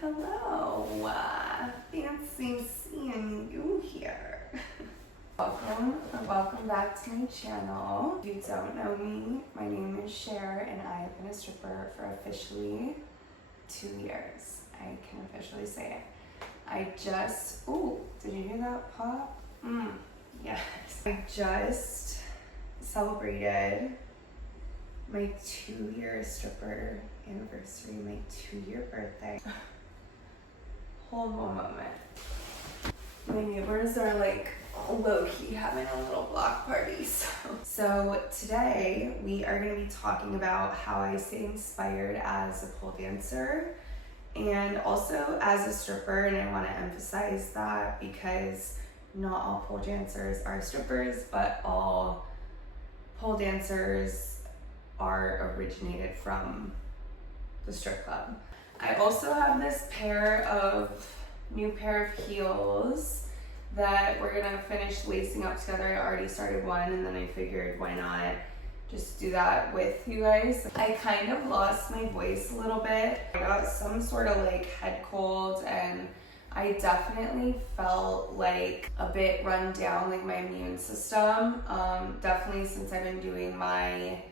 Hello. Fancy seeing you here. Welcome back to my channel. If you don't know me, my name is Sher and I have been a stripper for officially 2 years. I can officially say it. Did you hear that pop? Yes. I just celebrated my 2-year stripper anniversary, my 2-year birthday. Hold one moment. My neighbors are like low-key having a little block party. So today we are going to be talking about how I stay inspired as a pole dancer and also as a stripper. And I want to emphasize that because not all pole dancers are strippers, but all pole dancers are originated from the strip club. I also have this new pair of heels that we're gonna finish lacing up together. I already started one and then I figured why not just do that with you guys. I kind of lost my voice a little bit. I got some sort of like head cold and I definitely felt like a bit run down, like my immune system. Definitely since I've been doing my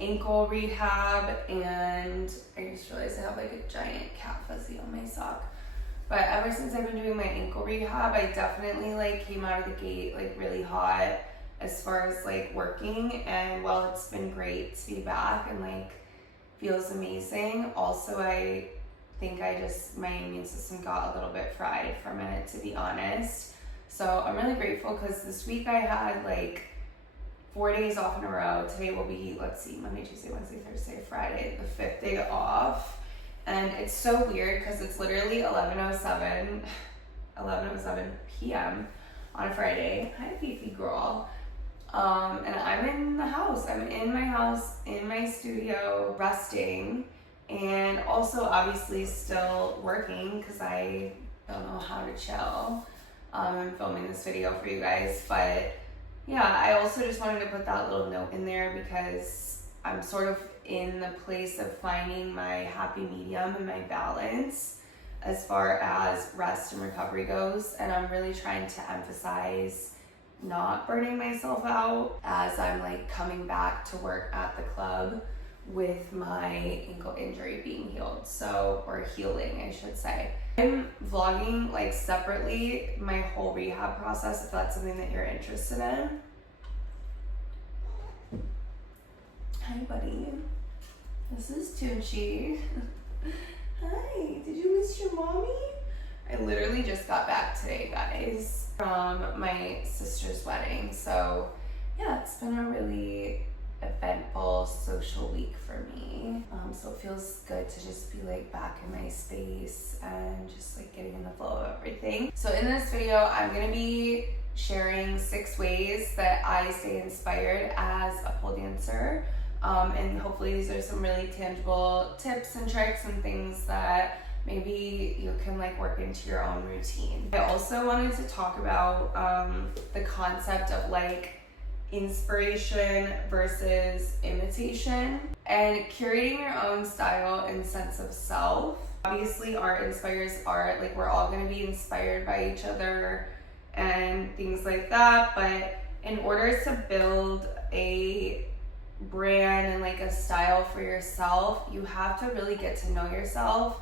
ankle rehab, and I just realized I have like a giant cat fuzzy on my sock. But ever since I've been doing my ankle rehab, I definitely like came out of the gate like really hot as far as like working. And while it's been great to be back and like feels amazing, also I think my immune system got a little bit fried for a minute, to be honest. So I'm really grateful because this week I had like 4 days off in a row. Today will be, Monday, Tuesday, Wednesday, Thursday, Friday, the 5th day off. And it's so weird because it's literally 11:07 p.m. on a Friday. Hi, Fifi girl. And I'm in the house. I'm in my house, in my studio, resting. And also obviously still working because I don't know how to chill. I'm filming this video for you guys, but yeah, I also just wanted to put that little note in there because I'm sort of in the place of finding my happy medium and my balance as far as rest and recovery goes. And I'm really trying to emphasize not burning myself out as I'm like coming back to work at the club with my ankle injury being healed. Or healing, I should say. I'm vlogging like separately my whole rehab process if that's something that you're interested in. Hi, buddy. This is Tunchi. Hi, did you miss your mommy? I literally just got back today, guys, from my sister's wedding. So yeah, it's been a really eventful social week for me. So it feels good to just be like back in my space and just like getting in the flow of everything. So in this video, I'm gonna be sharing 6 ways that I stay inspired as a pole dancer. And hopefully these are some really tangible tips and tricks and things that maybe you can like work into your own routine. I also wanted to talk about the concept of like inspiration versus imitation and curating your own style and sense of self. Obviously our inspires are like, we're all going to be inspired by each other and things like that, but in order to build a brand and like a style for yourself, you have to really get to know yourself,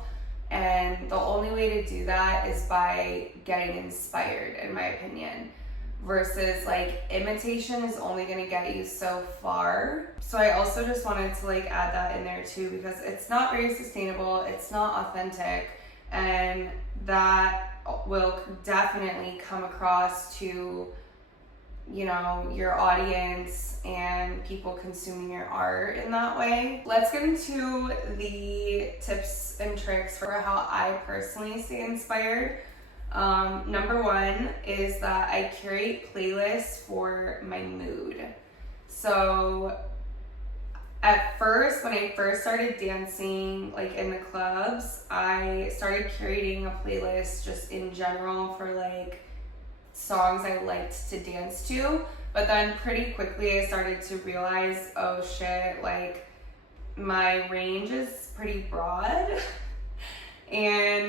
and the only way to do that is by getting inspired, in my opinion. Versus like imitation is only going to get you so far. So I also just wanted to like add that in there too, because it's not very sustainable, it's not authentic, and that will definitely come across to, you know, your audience and people consuming your art in that way. Let's get into the tips and tricks for how I personally stay inspired. Number 1 is that I curate playlists for my mood. So at first, when I first started dancing like in the clubs, I started curating a playlist just in general for like songs I liked to dance to. But then pretty quickly I started to realize, oh shit, like my range is pretty broad. And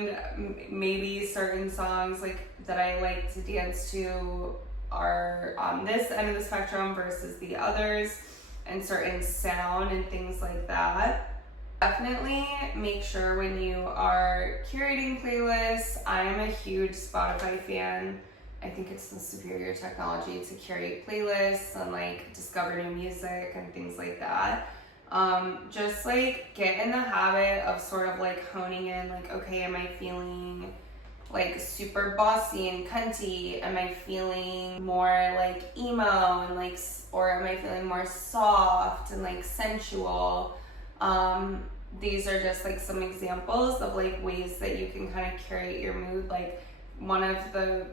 maybe certain songs like that I like to dance to are on this end of the spectrum versus the others, and certain sound and things like that. Definitely make sure when you are curating playlists, I am a huge Spotify fan. I think it's the superior technology to curate playlists and like discover new music and things like that. Just like get in the habit of sort of like honing in, like, okay, am I feeling like super bossy and cunty? Am I feeling more like emo and like, or am I feeling more soft and like sensual? These are just like some examples of like ways that you can kind of curate your mood. Like one of the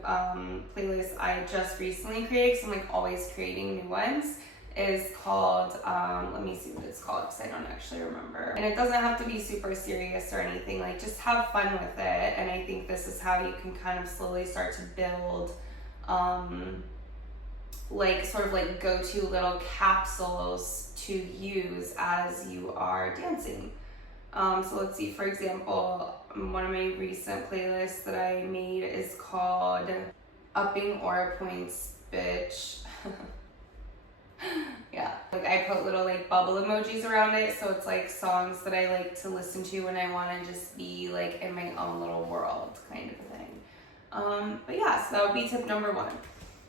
playlists I just recently created, because I'm like always creating new ones, is called, let me see what it's called because I don't actually remember. And it doesn't have to be super serious or anything, like just have fun with it. And I think this is how you can kind of slowly start to build like sort of like go-to little capsules to use as you are dancing. So let's see, for example, one of my recent playlists that I made is called Upping Aura Points, Bitch. Yeah, like I put little like bubble emojis around it, so it's like songs that I like to listen to when I want to just be like in my own little world kind of thing. But yeah, so that would be tip number 1.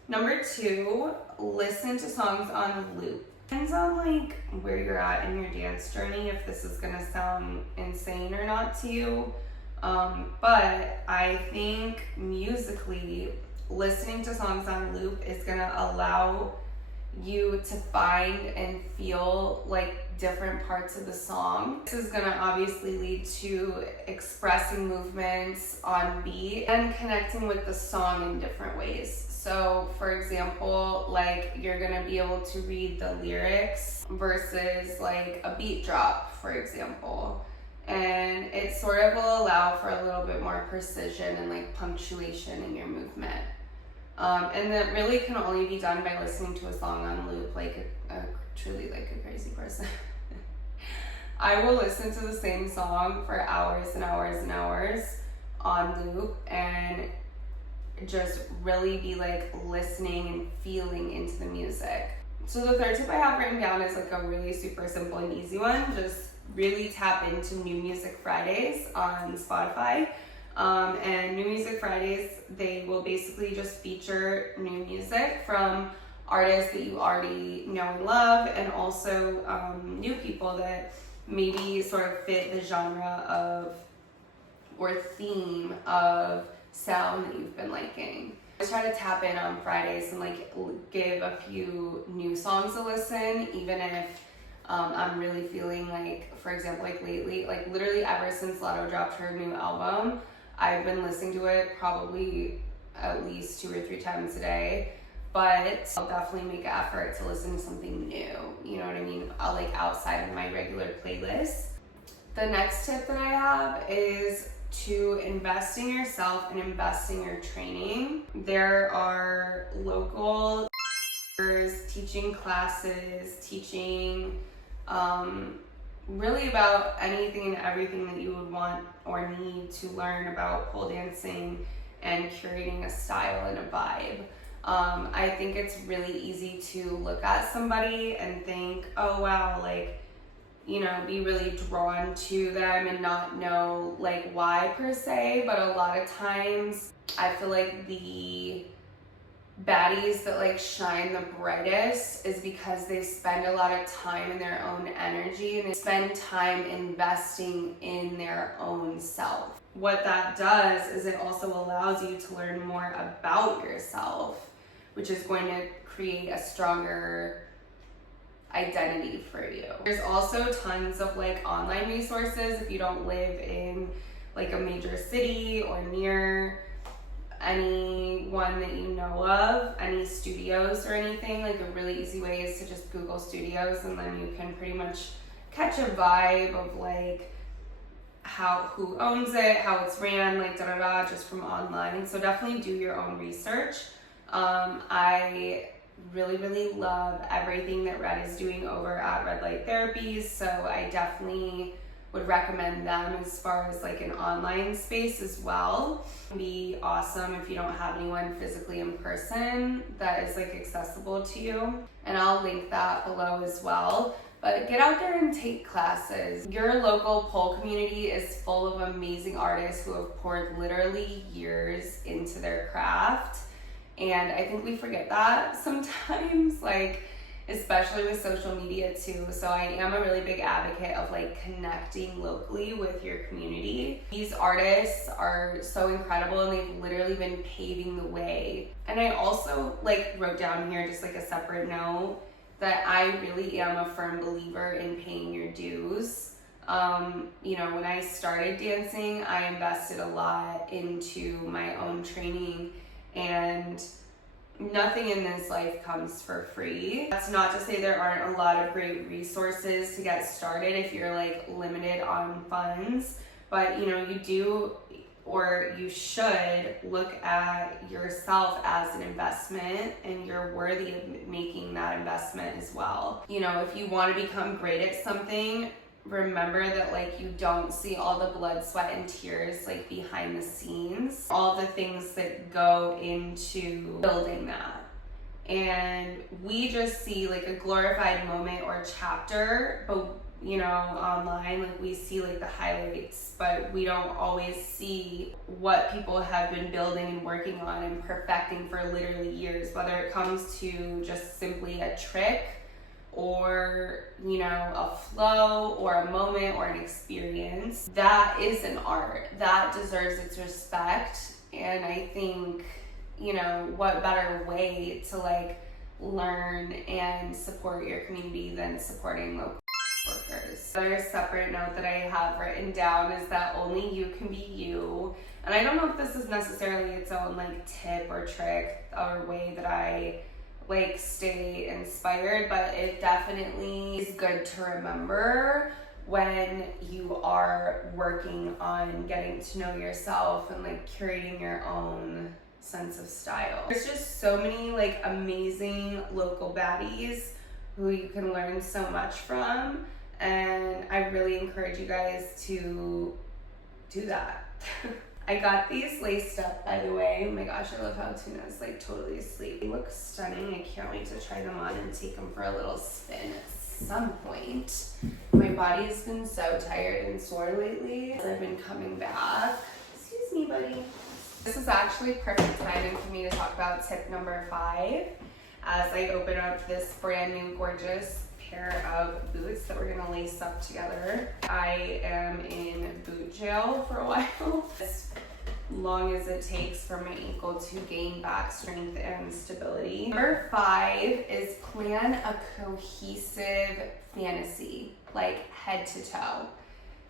Number 2, listen to songs on loop. Depends on like where you're at in your dance journey, if this is gonna sound insane or not to you. But I think musically, listening to songs on loop is gonna allow you to find and feel like different parts of the song. This is gonna obviously lead to expressing movements on beat and connecting with the song in different ways. So for example, like you're gonna be able to read the lyrics versus like a beat drop, for example. And it sort of will allow for a little bit more precision and like punctuation in your movement. And that really can only be done by listening to a song on loop, like truly like a crazy person. I will listen to the same song for hours and hours and hours on loop and just really be like listening and feeling into the music. So the third tip I have written down is like a really super simple and easy one. Just really tap into New Music Fridays on Spotify. And New Music Fridays, they will basically just feature new music from artists that you already know and love, and also new people that maybe sort of fit the genre of or theme of sound that you've been liking. I try to tap in on Fridays and like give a few new songs a listen, even if I'm really feeling like, for example, like lately, like literally ever since Lotto dropped her new album, I've been listening to it probably at least 2 or 3 times a day, but I'll definitely make an effort to listen to something new, you know what I mean? I'll like outside of my regular playlist. The next tip that I have is to invest in yourself and invest in your training. There are local teaching classes, teaching really about anything and everything that you would want or need to learn about pole dancing and curating a style and a vibe. I think it's really easy to look at somebody and think, oh wow, like, you know, be really drawn to them and not know like why per se, but a lot of times I feel like the baddies that like shine the brightest is because they spend a lot of time in their own energy and they spend time investing in their own self. What that does is it also allows you to learn more about yourself, which is going to create a stronger identity for you. There's also tons of like online resources if you don't live in like a major city or near anyone that you know of, any studios or anything. Like a really easy way is to just Google studios, and then you can pretty much catch a vibe of like who owns it, how it's ran, like just from online. So definitely do your own research. I really love everything that Red is doing over at Red Light Therapies, so I definitely would recommend them as far as like an online space as well. It'd be awesome if you don't have anyone physically in person that is like accessible to you. And I'll link that below as well. But get out there and take classes. Your local pole community is full of amazing artists who have poured literally years into their craft. And I think we forget that sometimes, like, especially with social media too. So I am a really big advocate of like connecting locally with your community. These artists are so incredible and they've literally been paving the way. And I also like wrote down here just like a separate note that I really am a firm believer in paying your dues. You know, when I started dancing, I invested a lot into my own training, and nothing in this life comes for free. That's not to say there aren't a lot of great resources to get started if you're like limited on funds, but you know, you do, or you should look at yourself as an investment, and you're worthy of making that investment as well. You know, if you want to become great at something, remember that like you don't see all the blood, sweat, and tears like behind the scenes, all the things that go into building that. And we just see like a glorified moment or chapter, but you know, online, like we see like the highlights, but we don't always see what people have been building and working on and perfecting for literally years, whether it comes to just simply a trick or, you know, a flow or a moment or an experience. That is an art that deserves its respect. And I think, you know, what better way to like learn and support your community than supporting local workers. Another separate note that I have written down is that only you can be you. And I don't know if this is necessarily its own like tip or trick or way that I like stay inspired, but it definitely is good to remember when you are working on getting to know yourself and like curating your own sense of style. There's just so many like amazing local baddies who you can learn so much from, and I really encourage you guys to do that. I got these laced up, by the way. Oh my gosh, I love how Tuna's like totally asleep. They look stunning. I can't wait to try them on and take them for a little spin at some point. My body has been so tired and sore lately as I've been coming back. Excuse me, buddy. This is actually perfect timing for me to talk about tip number 5 as I open up this brand new gorgeous pair of boots that we're gonna lace up together. I am in boot jail for a while, as long as it takes for my ankle to gain back strength and stability. Number 5 is plan a cohesive fantasy, like head to toe.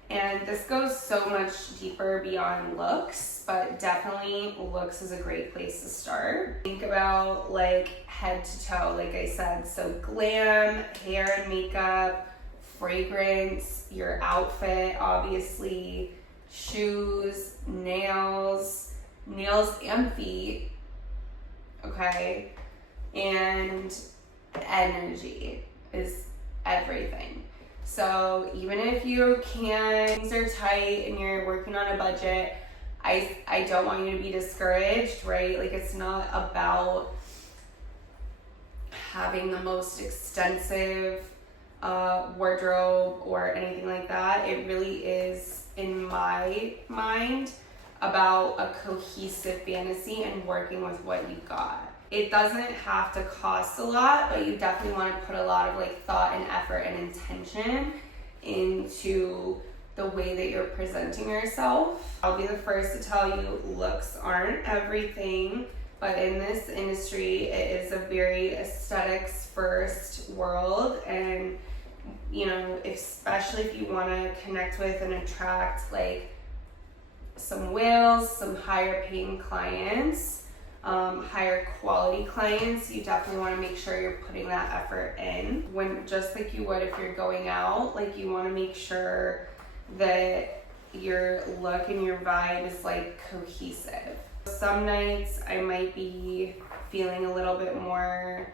And this goes so much deeper beyond looks, but definitely looks is a great place to start. Think about like head to toe, like I said. So glam, hair and makeup, fragrance, your outfit, obviously, shoes, nails and feet, okay? And energy is everything. So even if you can't, things are tight and you're working on a budget, I don't want you to be discouraged, right? Like it's not about having the most extensive wardrobe or anything like that. It really is, in my mind, about a cohesive fantasy and working with what you got. It doesn't have to cost a lot, but you definitely want to put a lot of like thought and effort and intention into the way that you're presenting yourself. I'll be the first to tell you, looks aren't everything, but in this industry, it is a very aesthetics first world. And you know, especially if you want to connect with and attract like some whales, some higher paying clients, higher quality clients, you definitely want to make sure you're putting that effort in. When, just like you would if you're going out, like you want to make sure that your look and your vibe is like cohesive. Some nights I might be feeling a little bit more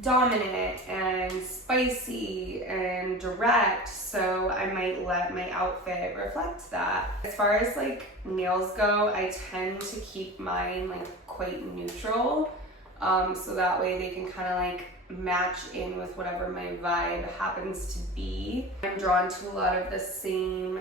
dominant and spicy and direct, so I might let my outfit reflect that. As far as like nails go, I tend to keep mine like quite neutral, so that way they can kind of like match in with whatever my vibe happens to be. I'm drawn to a lot of the same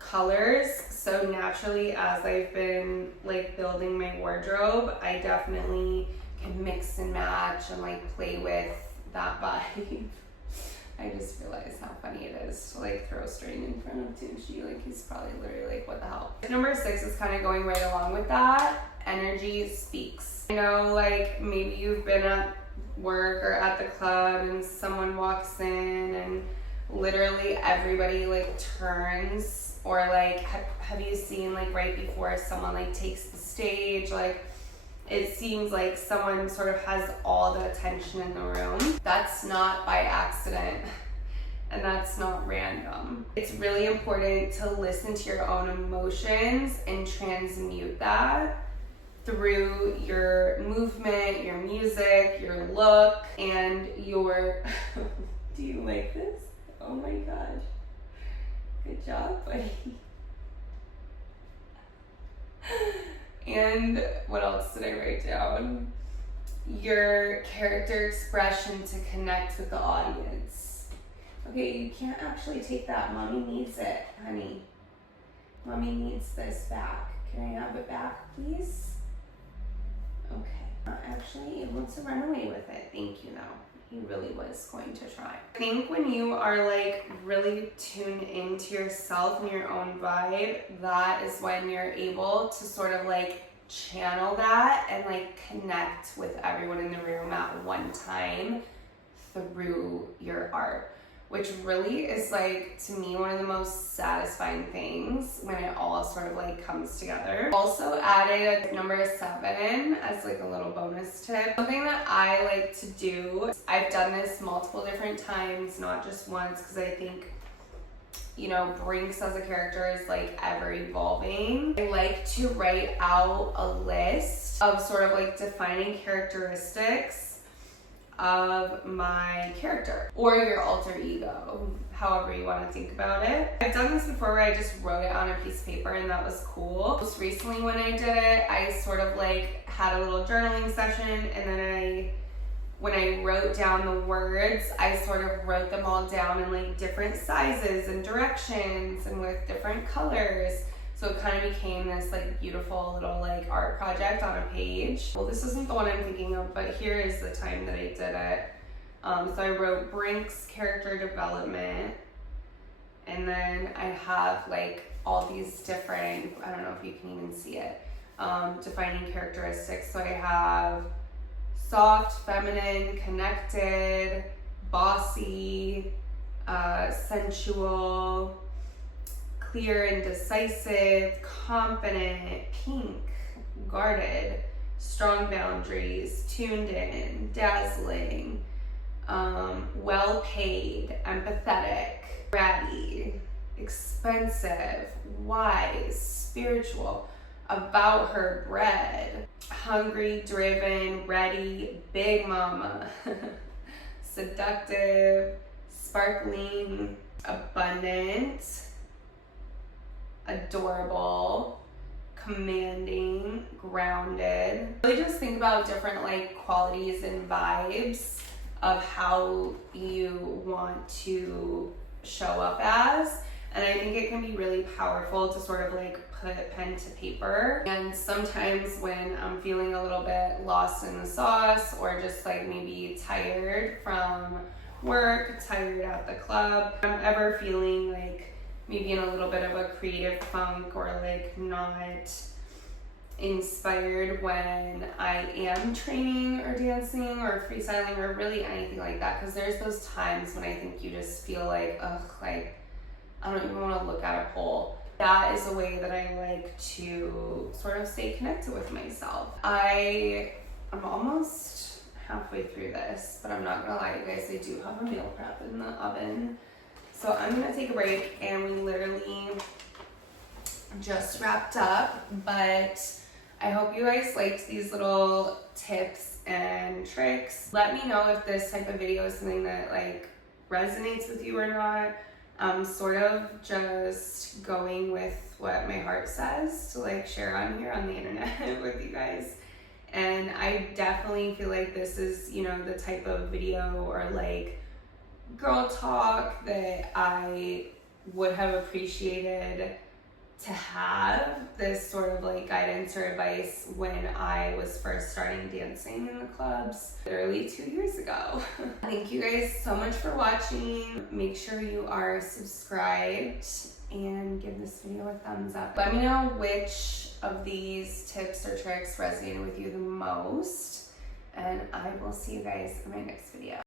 colors, so naturally as I've been like building my wardrobe, I definitely can mix and match and like play with that vibe. I just realized how funny it is to like throw a string in front of Tunchi. Like he's probably literally like, what the hell? Number 6 is kind of going right along with that. Energy speaks. I know like maybe you've been at work or at the club and someone walks in and literally everybody like turns, or like have you seen like right before someone like takes the stage, like it seems like someone sort of has all the attention in the room. That's not by accident, and that's not random. It's really important to listen to your own emotions and transmute that through your movement, your music, your look, and your... Do you like this? Oh my gosh. Good job, buddy. And what else did I write down? Your character expression to connect with the audience. Okay, you can't actually take that. Mommy needs it, honey. Mommy needs this back. Can I have it back, please? Okay. Not actually able to run away with it. Thank you, though. He really was going to try. I think when you are like really tuned into yourself and your own vibe, that is when you're able to sort of like channel that and like connect with everyone in the room at one time through your art, which really is like, to me, one of the most satisfying things when it all sort of like comes together. Also added number 7 as like a little bonus tip. Something that I like to do, I've done this multiple different times, not just once, because I think, you know, Brinks as a character is like ever evolving. I like to write out a list of sort of like defining characteristics of my character or your alter ego, however you want to think about it. I've done this before where I just wrote it on a piece of paper, and that was cool. Most recently when I did it, I sort of like had a little journaling session, and then when I wrote down the words, I sort of wrote them all down in like different sizes and directions and with different colors. So it kind of became this like beautiful little like art project on a page. Well, this isn't the one I'm thinking of, but here is the time that I did it. So I wrote Brinks character development, and then I have like all these different, I don't know if you can even see it, defining characteristics. So I have soft, feminine, connected, bossy, sensual, clear and decisive, confident, pink, guarded, strong boundaries, tuned in, dazzling, well paid, empathetic, bratty, expensive, wise, spiritual, about her bread, hungry, driven, ready, big mama, seductive, sparkling, abundant, adorable, commanding, grounded. Really just think about different like qualities and vibes of how you want to show up as. And I think it can be really powerful to sort of like put pen to paper. And sometimes when I'm feeling a little bit lost in the sauce, or just like maybe tired from work, tired at the club, I'm ever feeling like maybe in a little bit of a creative funk, or like not inspired when I am training or dancing or freestyling or really anything like that, because there's those times when I think you just feel like, ugh, like I don't even want to look at a pole. That is a way that I like to sort of stay connected with myself. I'm almost halfway through this, but I'm not gonna lie, you guys, I do have a meal prep in the oven. So I'm gonna take a break, and we literally just wrapped up, but I hope you guys liked these little tips and tricks. Let me know if this type of video is something that like resonates with you or not. I'm sort of just going with what my heart says to like share on here on the internet with you guys. And I definitely feel like this is, you know, the type of video or like girl talk that I would have appreciated to have this sort of like guidance or advice when I was first starting dancing in the clubs literally 2 years ago. Thank you guys so much for watching. Make sure you are subscribed and give this video a thumbs up. Let me know which of these tips or tricks resonated with you the most, and I will see you guys in my next video.